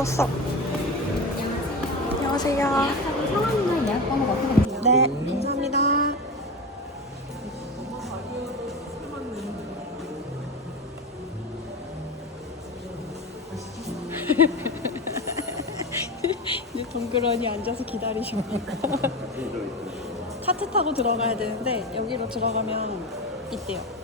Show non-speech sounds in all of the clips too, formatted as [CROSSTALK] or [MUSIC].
떴어. 안녕하세요. 예약하고 상황이나 예약 번호 어떻게 되세요? 네, 감사합니다. [LAUGHS] 이제 동그러니 앉아서 기다리십니까? [LAUGHS] 카트 타고 들어가야 되는데 여기로 들어가면 있대요.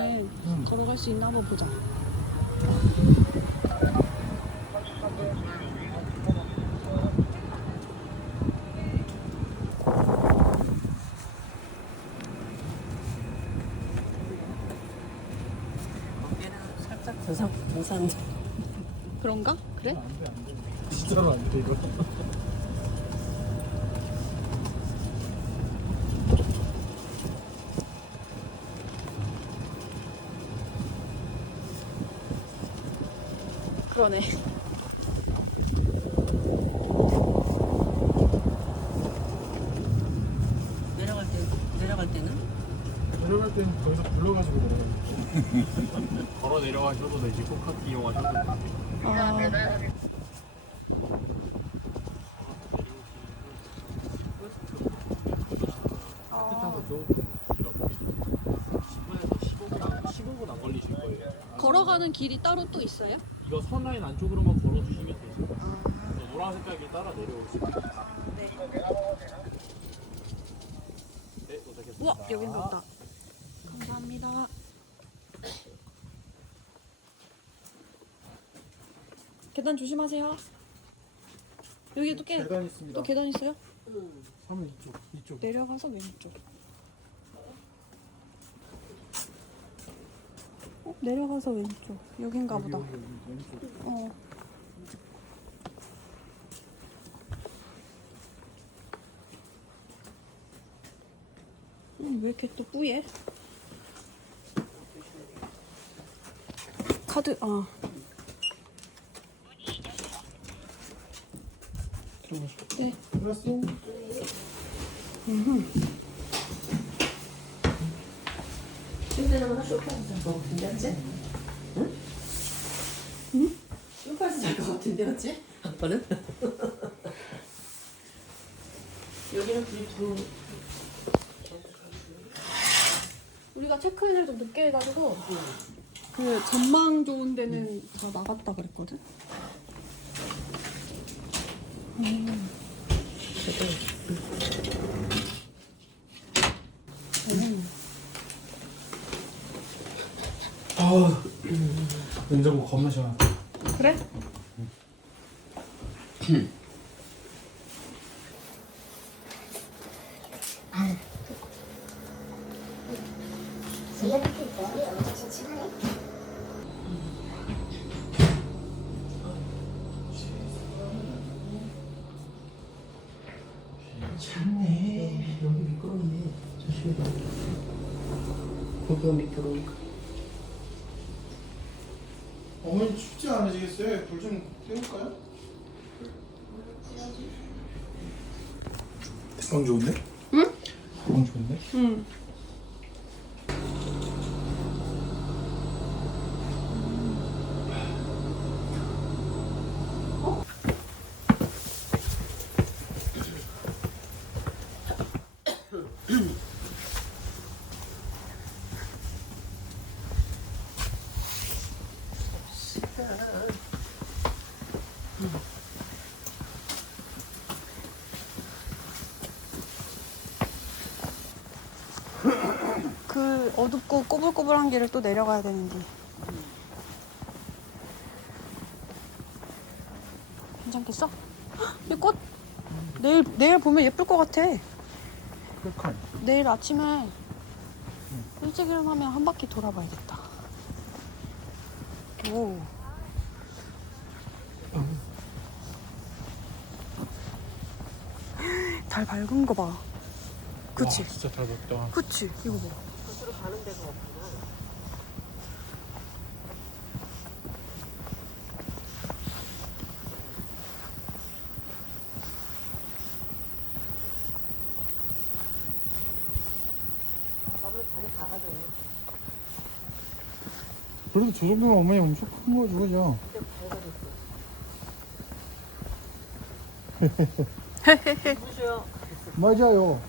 저녁 먹고는 걸어갈 수 있나 한번 보자. 살짝 부산 그런가? 그래? 진짜로 안 돼 이거. 그러네. 내려갈 때 내려갈 때는 내려갈 때는 거기서 불러가지고 내려가요. [LAUGHS] 걸어 내려가셔도 되지 코카키 이용하셔도 되지. 아, 타서 또 이렇게 10분에서 15분, 15분 안 걸리실 거예요. 걸어가는 길이 따로 또 있어요? 이거 선라인 안쪽으로만 걸어주시면. 그래서 노란 색깔 길 따라 내려오시면 돼요. 네. 네, 도착했습니다. 우와, 여긴 좋다. 감사합니다. 계단 조심하세요. 여기 또, 계, 계단 있습니다. 또 계단 있어요? 하면 이쪽, 이쪽. 내려가서 왼쪽. 내려가서 왼쪽. 여긴가 보다. 어. 음, 왜 이렇게 또 뿌예? 카드, 아. 들어가시죠. 네. 들어갔어? 침 대는 소파에서 잘것 같은데 어째? 응? 응? 소파에서 잘것 같은데 어째? 아빠는? [LAUGHS] 여기는 불이 들어 우리가 체크인을 좀 늦게 해가지고 그 전망 좋은 데는 다 나갔다 그랬거든. 음. 음. 아, 냉장고 겁나 시원하다. 그래? 참네. 여기 미끄럽네. 조심해. 거기가 미끄러우니까 어머니 춥지 않으시겠어요? 불 좀 때울까요? 대방 좋은데? 응? 대방 좋은데? 응. 어둡고 꼬불꼬불한 길을 또 내려가야 되는데. 괜찮겠어? 헉, 이 꽃 내일 내일 보면 예쁠 것 같아. 내일 아침에 일찍 일어나면 한 바퀴 돌아봐야겠다. 오. 달 밝은 거 봐. 그치? 와, 진짜 잘 봤다. 그치? 이거 봐. 가는 데가 없구나. 아까보다 다리 작아졌네. 그래도 저 정도면 어머니 엄청 큰 거죠, 그죠? 근데 밝아졌어. 무시요. [LAUGHS] 맞아요.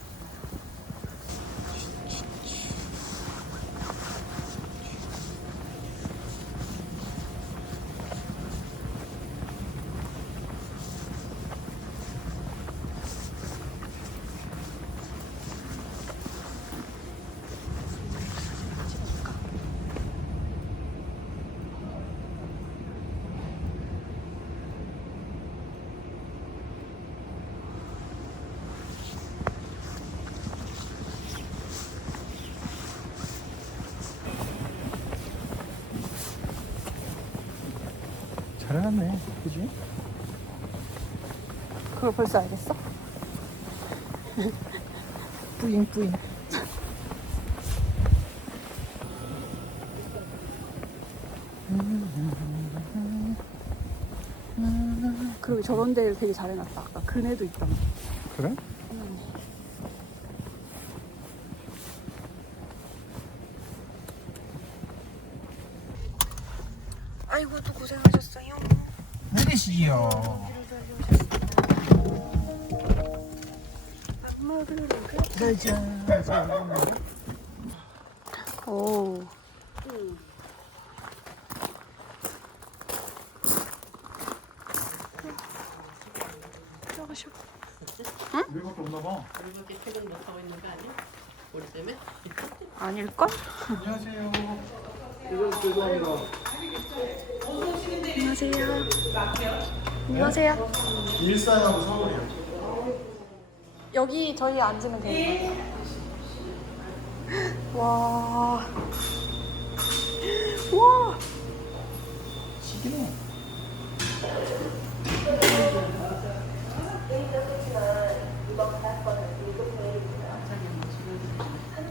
잘 해놨네, 그지? 그걸 벌써 알겠어? 뿌잉 뿌잉. 그리고 저런 데를 되게 잘 해놨다. 아까 그네도 있잖아. 그래? 아이고 또 고생하셨어요. 내리시지요. 오. 없나 봐. 우리밖에 퇴근 못 하고 있는 거 아니야? 우리 때문에? 아닐걸? 안녕하세요. 안녕하세요. 안녕하세요. 일산하고 서울이요. 여기 저희 앉으면 돼요. 와. 와. 시기네.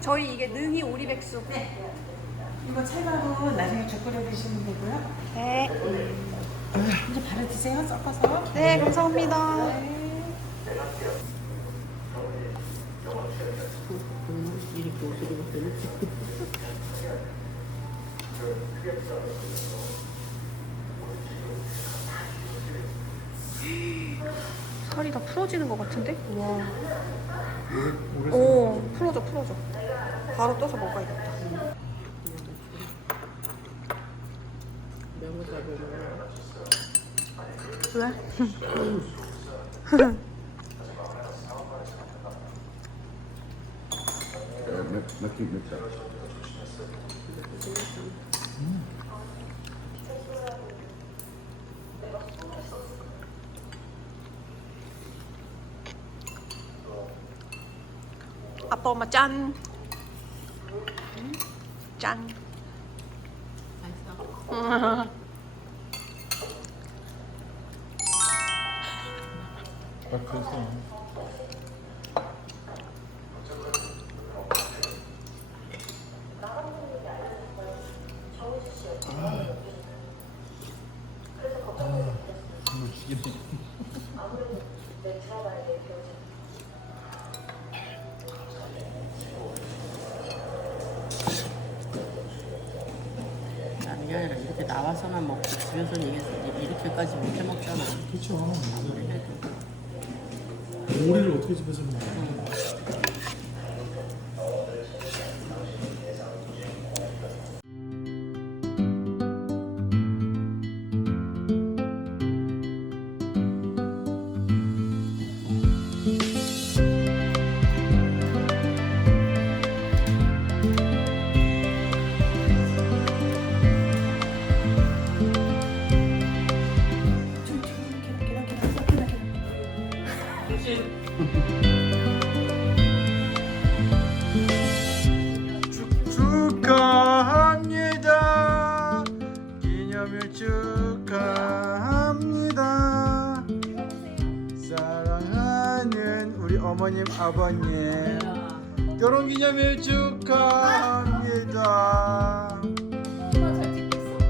저희 이게 능이 오리백숙. 이거 찰가루 나중에 죽 끓여 드시면 되고요. 네. 이제 바로 드세요. 섞어서. 네, 감사합니다. 이렇게 입었더니 살이 다 풀어지는 것 같은데? 와. 오, 풀어져, 풀어져. 바로 떠서 먹어야겠다. 명을 잡으면 왜? Let's keep mixed up. 아빠 엄마 짠. 짠. 맛있어. [LAUGHS] 아니 게 아니라 이렇게 나와서만 먹고 집에서는 이게 이렇게까지 못 해 먹잖아. 그렇죠. 아무리 해도. 요리를 어떻게 집에서 먹냐. 축하합니다. 기념일 축하합니다. 사랑하는 우리 어머님 아버님 결혼 기념일 축하합니다.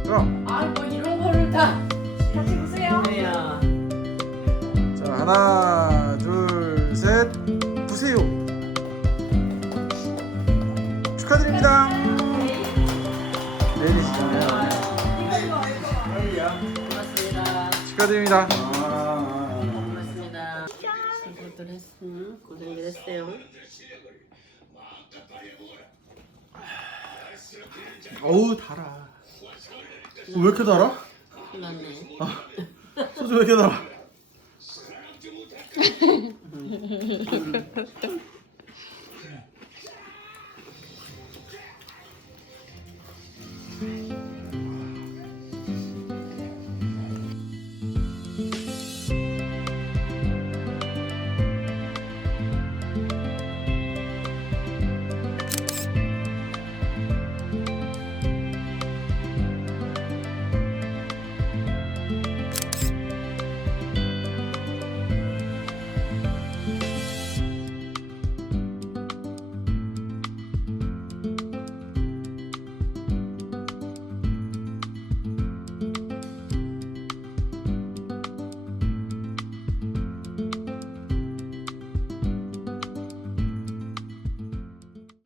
그럼. 아, 뭐 이런 거를 다 같이 보세요. 자, 하나. 축하드립니다 고맙습니다. 수고들 했, 응, 고생들 했어요. 어우 달아 왜 이렇게 달아? 끝났네. 소주 왜 이렇게 달아? [LAUGHS]